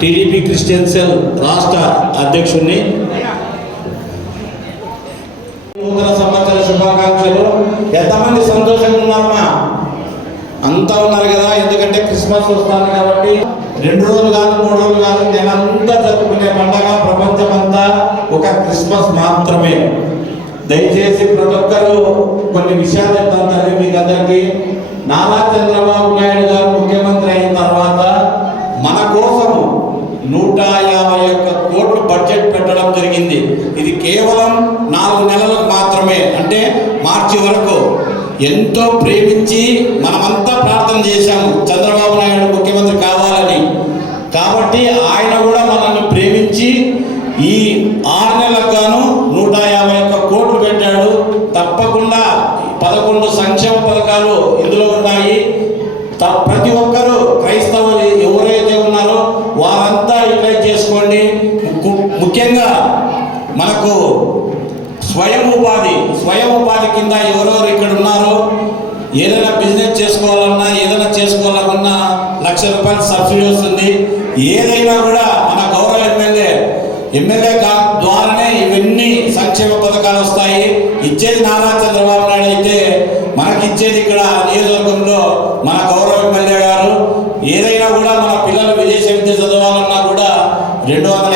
TDP Christian cell రాష్ట్ర అధ్యక్షుడిని నూతన సంవత్సర శుభాకాంక్షలు. ఎంతమంది సంతోషంగా ఉన్నారమ్మా అంతా ఉన్నారు కదా ఎందుకంటే క్రిస్మస్ వస్తుంది కాబట్టి. రెండు రోజులు కాదు మూడు రోజులు కాదు అంతా జరుపుకునే పండగ ప్రపంచమంతా ఒక క్రిస్మస్ మాత్రమే. దయచేసి ప్రతి ఒక్కరు కొన్ని విషయాలు చెప్తాను మీకు అందరికీ. నారా చంద్రబాబు నాయుడు యాభై ఒక్క కోట్లు బడ్జెట్ పెట్టడం జరిగింది. ఇది కేవలం నాలుగు నెలలకు మాత్రమే. అంటే మార్చి వరకు ఎంతో ప్రేమించి మనమంతా ప్రార్థన చేశాము. చంద్రబాబు నాయుడు ముఖ్యమంత్రి కావాలని. కాబట్టి ఆయన కూడా మనల్ని ప్రేమించి ఈ ఆరు నెలలకు గాను నూట యాభై ఒక్క కోట్లు పెట్టాడు. తప్పకుండా పదకొండు సంక్షేమ పథకాలు ఇందులో ఉన్నాయి. త- ప్రతి ఒక్కరూ క్రైస్తవులు స్వయం ఉపాధి స్వయం ఉపాధి కింద ఎవరెవరు ఇక్కడ ఉన్నారో ఏదైనా బిజినెస్ చేసుకోవాలన్నా ఏదైనా చేసుకోవాలన్నా లక్ష రూపాయలు సబ్సిడీ వస్తుంది. ఏదైనా కూడా మన గౌరవ ఎమ్మెల్యే ఎమ్మెల్యే ద్వారానే ఇవన్నీ సంక్షేమ పథకాలు వస్తాయి. ఇచ్చేది నారా చంద్రబాబు నాయుడు అయితే మనకి ఇచ్చేది ఇక్కడ నియోజకవర్గంలో మన గౌరవ ఎమ్మెల్యే గారు. ఏదైనా కూడా మన పిల్లలు విదేశీ విద్య చదవాలన్నా కూడా రెండు వందల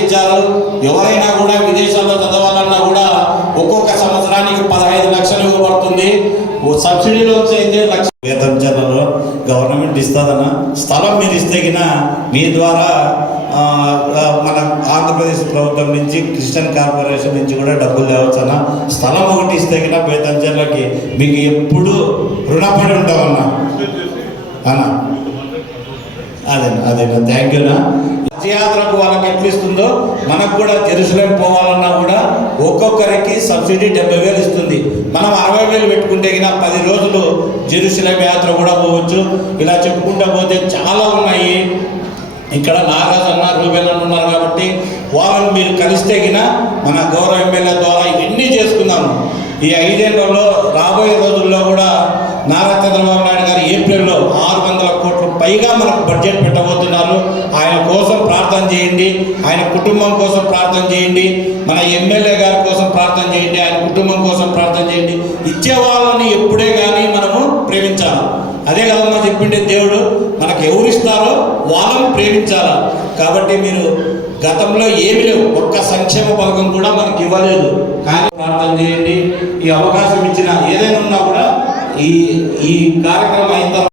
యాభై ఎవరైనా కూడా విదేశాల్లో చదవాలన్నా కూడా ఒక్కొక్క సంవత్సరానికి పదహైదు లక్షలు ఇవ్వబడుతుంది. సబ్సిడీలో అయితే లక్ష వేతనలో గవర్నమెంట్ ఇస్తుందన్న స్థలం మీరు ఇస్తేగిన మీ ద్వారా మన ఆంధ్రప్రదేశ్ ప్రభుత్వం నుంచి క్రిస్టియన్ కార్పొరేషన్ నుంచి కూడా డబ్బులు తేవచ్చన్న స్థలం ఒకటి ఇస్తే గిన బేతంచెర్లకి మీకు ఎప్పుడు రుణపడి ఉంటామన్నా. అన్న. అదే అదే థ్యాంక్ యూనా యాత్రకు వాళ్ళకి ఎట్లిస్తుందో మనకు కూడా జెరూసలేం పోవాలన్నా కూడా ఒక్కొక్కరికి సబ్సిడీ డెబ్బై వేలు ఇస్తుంది. మనం అరవై వేలు పెట్టుకుంటే గిన పది రోజులు జెరూసలేం యాత్ర కూడా పోవచ్చు. ఇలా చెప్పుకుంటూ పోతే చాలా ఉన్నాయి. ఇక్కడ నాగరాజ్ అన్న రూబెన్ అన్న ఉన్నారు కాబట్టి వాళ్ళని మీరు కలిస్తే గిన మన గౌరవ ఎమ్మెల్యే ద్వారా ఇవన్నీ చేసుకుందాము. ఈ ఐదేళ్ళలో రాబోయే రోజుల్లో కూడా నారా చంద్రబాబు నాయుడు గారు ఏప్రిల్లో ఆరు వందల ఫ్రీగా మనకు బడ్జెట్ పెట్టబోతున్నారు. ఆయన కోసం ప్రార్థన చేయండి. ఆయన కుటుంబం కోసం ప్రార్థన చేయండి. మన ఎమ్మెల్యే గారి కోసం ప్రార్థన చేయండి. ఆయన కుటుంబం కోసం ప్రార్థన చేయండి. ఇచ్చే వాళ్ళని ఎప్పుడే కానీ మనము ప్రేమించాలి. అదే కదమ్మా చెప్పిండే దేవుడు మనకు ఎవరు ఇస్తారో వాళ్ళని ప్రేమించాలి. కాబట్టి మీరు గతంలో ఏమి లేవు. ఒక్క సంక్షేమ పథకం కూడా మనకి ఇవ్వలేదు. కానీ ప్రార్థన చేయండి. ఈ అవకాశం ఇచ్చిన ఏదైనా ఉన్నా కూడా ఈ ఈ కార్యక్రమం అయిన తర్వాత